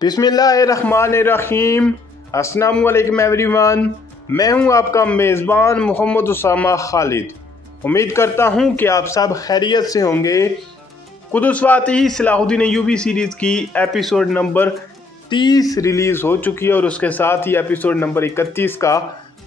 बिस्मिल्लाहिर्रहमानिर्रहीम। अस्सलाम वालेकुम एवरीवन। मैं हूं आपका मेज़बान मोहम्मद उसामा खालिद। उम्मीद करता हूं कि आप सब खैरियत से होंगे। कुदुसवाती सलाहुद्दीन अय्यूबी सीरीज़ की एपिसोड नंबर 30 रिलीज़ हो चुकी है और उसके साथ ही एपिसोड नंबर 31 का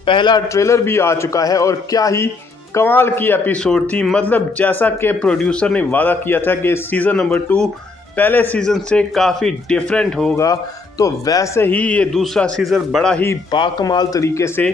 पहला ट्रेलर भी आ चुका है। और क्या ही कमाल की एपिसोड थी। मतलब जैसा कि प्रोड्यूसर ने वादा किया था कि सीज़न नंबर 2 पहले सीज़न से काफ़ी डिफरेंट होगा, तो वैसे ही ये दूसरा सीज़न बड़ा ही बाकमाल तरीके से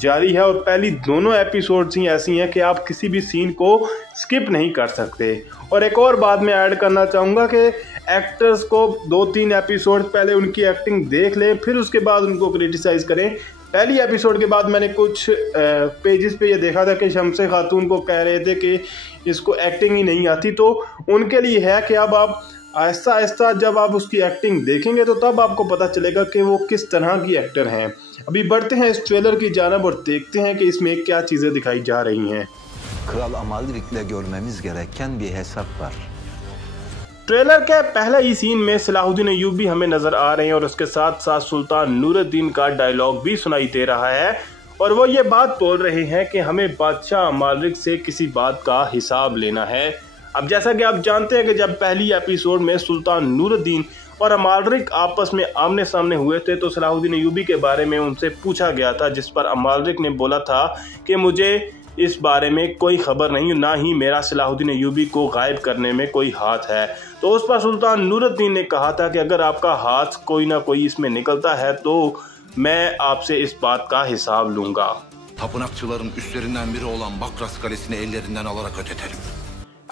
जारी है। और पहली दोनों एपिसोड्स ही ऐसी हैं कि आप किसी भी सीन को स्किप नहीं कर सकते। और एक और बात मैं ऐड करना चाहूँगा कि एक्टर्स को 2-3 एपिसोड पहले उनकी एक्टिंग देख लें, फिर उसके बाद उनको क्रिटिसाइज़ करें। पहली एपिसोड के बाद मैंने कुछ पेजेस पे ये देखा था कि शम्से खातून को कह रहे थे कि इसको एक्टिंग ही नहीं आती, तो उनके लिए है कि अब आप आहिस्ता आहिस्ता जब आप उसकी एक्टिंग देखेंगे तो तब आपको पता चलेगा कि वो किस तरह की एक्टर हैं। अभी बढ़ते हैं इस ट्रेलर की जानब और देखते हैं कि इसमें क्या चीज़ें दिखाई जा रही हैं। Kral Amalric'le görmemiz gereken bir hesap var. Trailer के पहले ही सीन में सलाहुद्दीन अय्यूबी हमें नजर आ रहे हैं और उसके साथ साथ सुल्तान नूरुद्दीन का डायलॉग भी सुनाई दे रहा है। और वो ये बात बोल रहे हैं कि हमें बादशाह अमालिक से किसी बात का हिसाब लेना है। अब जैसा कि आप जानते हैं कि जब पहली एपिसोड में सुल्तान नूरुद्दीन और अमालिक आपस में आमने सामने हुए थे तो सलाहुद्दीन अय्यूबी के बारे में उनसे पूछा गया था, जिस पर अमालिक ने बोला था कि मुझे इस बारे में कोई खबर नहीं, ना ही मेरा सलाहुद्दीन अय्यूबी को गायब करने में कोई हाथ है। तो उस पर सुल्तान नूरुद्दीन ने कहा था कि अगर आपका हाथ कोई ना कोई इसमें निकलता है तो मैं आपसे इस बात का हिसाब लूँगा। Tapınakçıların üstlerinden biri olan Bakras Kalesi'ni ellerinden alarak ötetelim.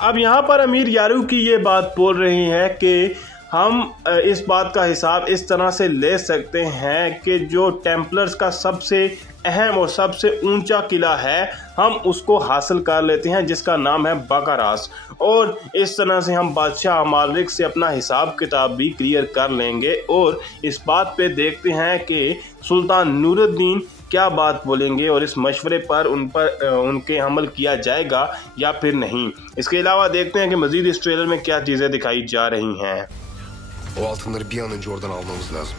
अब यहाँ पर अमीर यारू की ये बात बोल रही है कि हम इस बात का हिसाब इस तरह से ले सकते हैं कि जो टेम्पलर्स का सबसे अहम और सबसे ऊंचा किला है हम उसको हासिल कर लेते हैं, जिसका नाम है बकारास। और इस तरह से हम बादशाह अमालिक से अपना हिसाब किताब भी क्लियर कर लेंगे। और इस बात पे देखते हैं कि सुल्तान नूरुद्दीन क्या बात बोलेंगे और इस मशवरे पर उनके अमल किया जाएगा या फिर नहीं। इसके अलावा देखते हैं कि मजीद इस ट्रेलर में क्या चीज़ें दिखाई जा रही हैं। O altınları bir an önce oradan almamız lazım.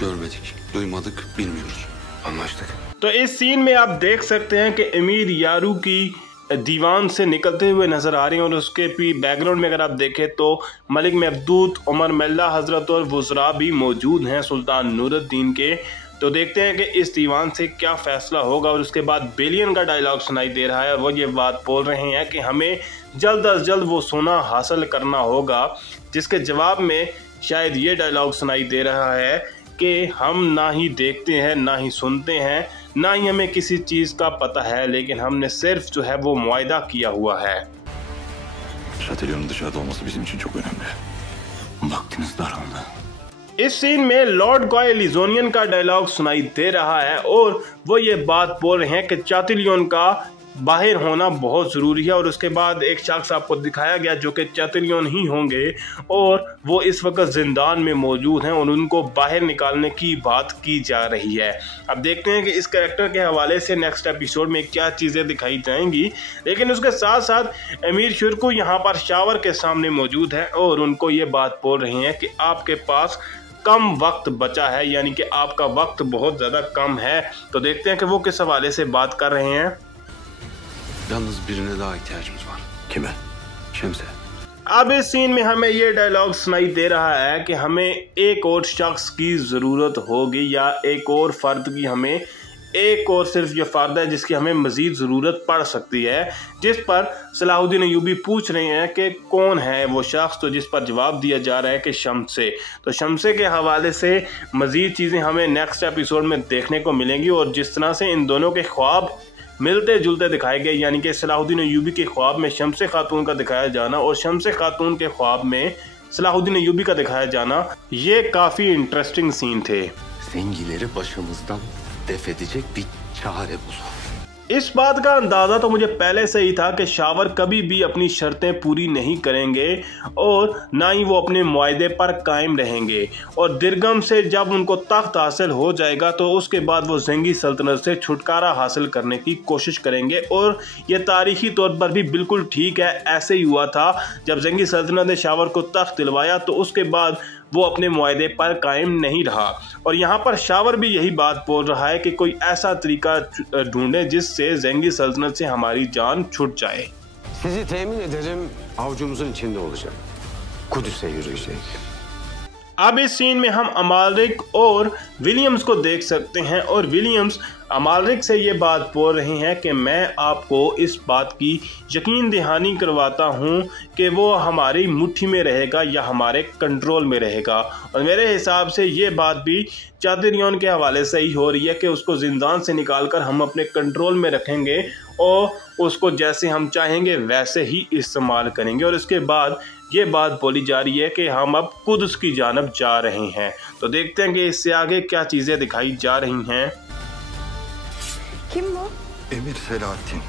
Görmedik, duymadık, bilmiyoruz. Anlaştık. तो इस सीन में आप देख सकते हैं कि अमीर यारू की दीवान से निकलते हुए नज़र आ रही हैं। और उसके भी बैकग्राउंड में अगर आप देखें तो मलिक महदूद, उमर मल्ला हजरत और वज़रा भी मौजूद हैं सुल्तान नूरुद्दीन के। तो देखते हैं कि इस दीवान से क्या फ़ैसला होगा। और उसके बाद बेलियन का डायलॉग सुनाई दे रहा है और वो ये बात बोल रहे हैं कि हमें जल्द अज जल्द वो सोना हासिल करना होगा, जिसके जवाब में शायद ये डायलॉग सुनाई दे रहा है कि हम ना ही देखते हैं, ना ही सुनते हैं, ना ही हमें किसी चीज़ का पता है, लेकिन हमने सिर्फ जो है वो मुआहदा किया हुआ है। Şatelyonun dışarıda olması bizim için çok önemli. Vaktimiz daraldı. इस सीन में लॉर्ड गॉय लिजोनियन का डायलॉग सुनाई दे रहा है और वो ये बात बोल रहे हैं कि चातिलियन का बाहर होना बहुत ज़रूरी है। और उसके बाद एक शख्स आपको दिखाया गया जो कि चातिलियन ही होंगे और वो इस वक्त ज़िंदान में मौजूद हैं और उनको बाहर निकालने की बात की जा रही है। अब देखते हैं कि इस कैरेक्टर के हवाले से नेक्स्ट एपिसोड में क्या चीज़ें दिखाई जाएंगी। लेकिन उसके साथ साथ अमीर शुरकू यहाँ पर शावर के सामने मौजूद है और उनको ये बात बोल रहे हैं कि आपके पास कम वक्त बचा है, यानी कि आपका वक्त बहुत ज़्यादा कम है। तो देखते हैं कि वो किस हवाले से बात कर रहे हैं। Yalnız birine daha ihtiyacımız var. Kime? Şemse. अब इस सीन में हमें ये डायलॉग सुनाई दे रहा है कि हमें एक और शख्स की ज़रूरत होगी या एक और फ़र्द की, हमें एक और सिर्फ ये फ़र्द है जिसकी हमें मज़ीद ज़रूरत पड़ सकती है। जिस पर सलाहुद्दीन अय्यूबी पूछ रहे हैं कि कौन है वो शख्स, तो जिस पर जवाब दिया जा रहा है कि शम्से। तो शम्से के हवाले से मज़ीद चीज़ें हमें नेक्स्ट एपिसोड में देखने को मिलेंगी। और जिस तरह से इन दोनों के ख्वाब मिलते जुलते दिखाए गए, यानी कि सलाहुद्दीन अय्यूबी के ख्वाब में शम्से खातून का दिखाया जाना और शम्से खातून के ख्वाब में सलाहुद्दीन अय्यूबी का दिखाया जाना, ये काफ़ी इंटरेस्टिंग सीन थे। Zengileri başımızdan def edecek bir çare bul. इस बात का अंदाज़ा तो मुझे पहले से ही था कि शावर कभी भी अपनी शर्तें पूरी नहीं करेंगे और ना ही वो अपने मुआहदे पर कायम रहेंगे। और दिरगम से जब उनको तख्त हासिल हो जाएगा तो उसके बाद वो ज़ंगी सल्तनत से छुटकारा हासिल करने की कोशिश करेंगे। और ये तारीख़ी तौर पर भी बिल्कुल ठीक है, ऐसे ही हुआ था। जब ज़ंगी सल्तनत ने शावर को तख्त दिलवाया तो उसके बाद वो अपने मुआहदे पर कायम नहीं रहा। और यहाँ पर शावर भी यही बात बोल रहा है कि कोई ऐसा तरीका ढूंढे जिससे ज़ेंगी सल्तनत से हमारी जान छूट जाए। Sizi temin ederim, avucumuzun içinde olacak. Kudüs'e yürüyecek. अब इस सीन में हम अमालिक और विलियम्स को देख सकते हैं और विलियम्स अमालिक से ये बात बोल रहे हैं कि मैं आपको इस बात की यकीन दहानी करवाता हूँ कि वो हमारी मुट्ठी में रहेगा या हमारे कंट्रोल में रहेगा। और मेरे हिसाब से ये बात भी चादरियन के हवाले से ही हो रही है कि उसको ज़िंदान से निकाल कर हम अपने कंट्रोल में रखेंगे और उसको जैसे हम चाहेंगे वैसे ही इस्तेमाल करेंगे। और इसके बाद ये बात बोली जा रही है कि हम अब कुद्स की जानब जा रहे हैं। तो देखते हैं कि इससे आगे क्या चीज़ें दिखाई जा रही हैं। Kim bu? Emir Selahattin.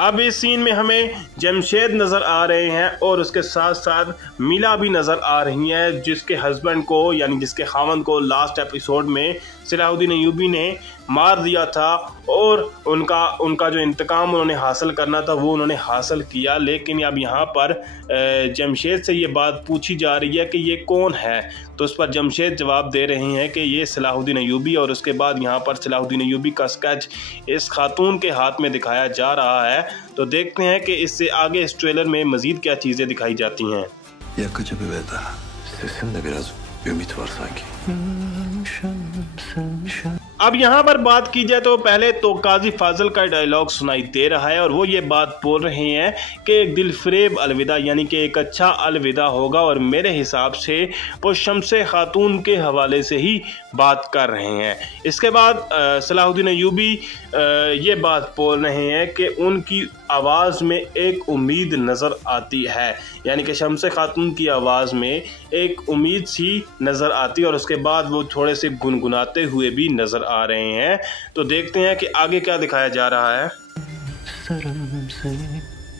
अब इस सीन में हमें जमशेद नज़र आ रहे हैं और उसके साथ साथ मीला भी नज़र आ रही हैं, जिसके हस्बैंड को यानी जिसके खावंद को लास्ट एपिसोड में सलाहुद्दीन अय्यूबी ने मार दिया था और उनका जो इंतकाम उन्होंने हासिल करना था वो उन्होंने हासिल किया। लेकिन अब यहाँ पर जमशेद से ये बात पूछी जा रही है कि ये कौन है, तो उस पर जमशेद जवाब दे रहे हैं कि ये सलाहुद्दीन अय्यूबी। और उसके बाद यहाँ पर सलाहुद्दीन अय्यूबी का स्केच इस खातून के हाथ में दिखाया जा रहा है। तो देखते हैं कि इससे आगे इस ट्रेलर में मज़ीद क्या चीज़ें दिखाई जाती हैं। Yakıcı bir veda. Sesinde biraz ümit var sanki. अब यहाँ पर बात की जाए तो पहले तो काजी फाजिल का डायलॉग सुनाई दे रहा है और वो ये बात बोल रहे हैं कि एक दिल फरेब अलविदा यानी कि एक अच्छा अलविदा होगा। और मेरे हिसाब से वो शम्से खातून के हवाले से ही बात कर रहे हैं। इसके बाद सलाहुद्दीन अय्यूबी ये बात बोल रहे हैं कि उनकी आवाज़ में एक उम्मीद नज़र आती है, यानी कि शम्से खातून की आवाज़ में एक उम्मीद सी नज़र आती है। और उसके बाद वो थोड़े से गुनगुनाते हुए भी नज़र आ रहे हैं। तो देखते हैं कि आगे क्या दिखाया जा रहा है।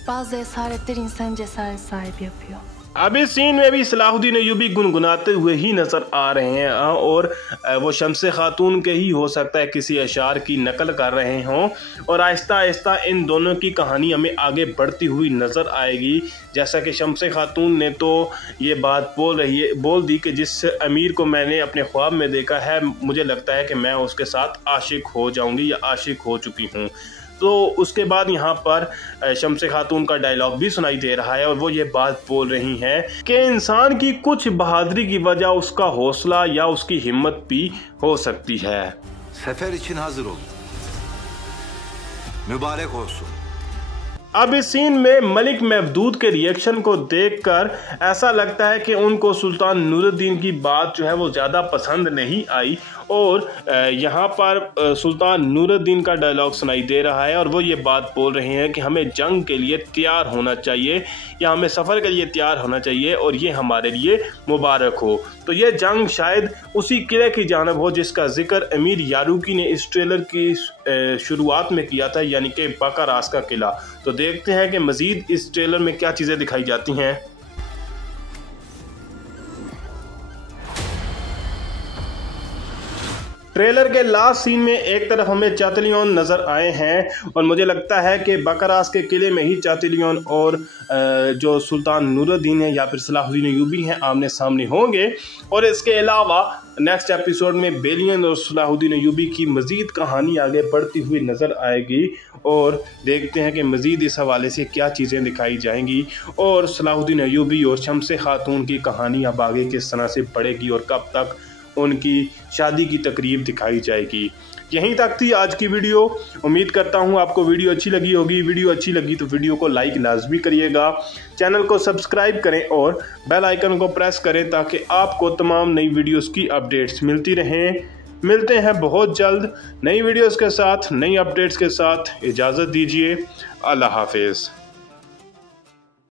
Bazı esaretler insanı cesaret sahibi yapıyor. अब इस सीन में भी सलाहुद्दीन अय्यूबी गुनगुनाते हुए ही नज़र आ रहे हैं और वो शम्से खातून के ही हो सकता है किसी अशार की नकल कर रहे हों। और आहिस्ता आहिस्ता इन दोनों की कहानी हमें आगे बढ़ती हुई नज़र आएगी। जैसा कि शम्से खातून ने तो ये बात बोल दी कि जिस अमीर को मैंने अपने ख्वाब में देखा है मुझे लगता है कि मैं उसके साथ आशिक हो जाऊँगी या आशिक हो चुकी हूँ। तो उसके बाद यहाँ पर शम्से खातून का डायलॉग भी सुनाई दे रहा है और वो ये बात बोल रही हैं कि इंसान की कुछ बहादुरी की वजह उसका हौसला या उसकी हिम्मत भी हो सकती है। Sefer için hazır olun. Mübarek olsun. अब इस सीन में मलिक महदूद के रिएक्शन को देखकर ऐसा लगता है कि उनको सुल्तान नूरुद्दीन की बात जो है वो ज़्यादा पसंद नहीं आई और यहाँ पर सुल्तान नूरुद्दीन का डायलॉग सुनाई दे रहा है और वो ये बात बोल रहे हैं कि हमें जंग के लिए तैयार होना चाहिए या हमें सफ़र के लिए तैयार होना चाहिए और ये हमारे लिए मुबारक हो। तो ये जंग शायद उसी किले की जानब हो जिसका जिक्र अमीर यारूकी ने इस ट्रेलर की शुरुआत में किया था, यानी कि बकरास का किला। तो देखते हैं कि मज़ीद इस ट्रेलर में क्या चीज़ें दिखाई जाती हैं। ट्रेलर के लास्ट सीन में एक तरफ हमें चातिलियन नज़र आए हैं और मुझे लगता है कि बकरास के किले में ही चातिलियन और जो सुल्तान नूरुद्दीन है या फिर सलाहुद्दीन अय्यूबी हैं आमने सामने होंगे। और इसके अलावा नेक्स्ट एपिसोड में बेलियन और सलाहुद्दीन अय्यूबी की मज़ीद कहानी आगे बढ़ती हुई नज़र आएगी और देखते हैं कि मज़ीद इस हवाले से क्या चीज़ें दिखाई जाएंगी और सलाहुद्दीन अय्यूबी और शम्से खातून की कहानी अब आगे किस तरह से बढ़ेगी और कब तक उनकी शादी की तकरीब दिखाई जाएगी। यहीं तक थी आज की वीडियो। उम्मीद करता हूँ आपको वीडियो अच्छी लगी होगी। वीडियो अच्छी लगी तो वीडियो को लाइक लाजमी करिएगा, चैनल को सब्सक्राइब करें और बेल आइकन को प्रेस करें ताकि आपको तमाम नई वीडियोस की अपडेट्स मिलती रहें। मिलते हैं बहुत जल्द नई वीडियोस के साथ, नई अपडेट्स के साथ। इजाज़त दीजिए। अल्लाह हाफिज़।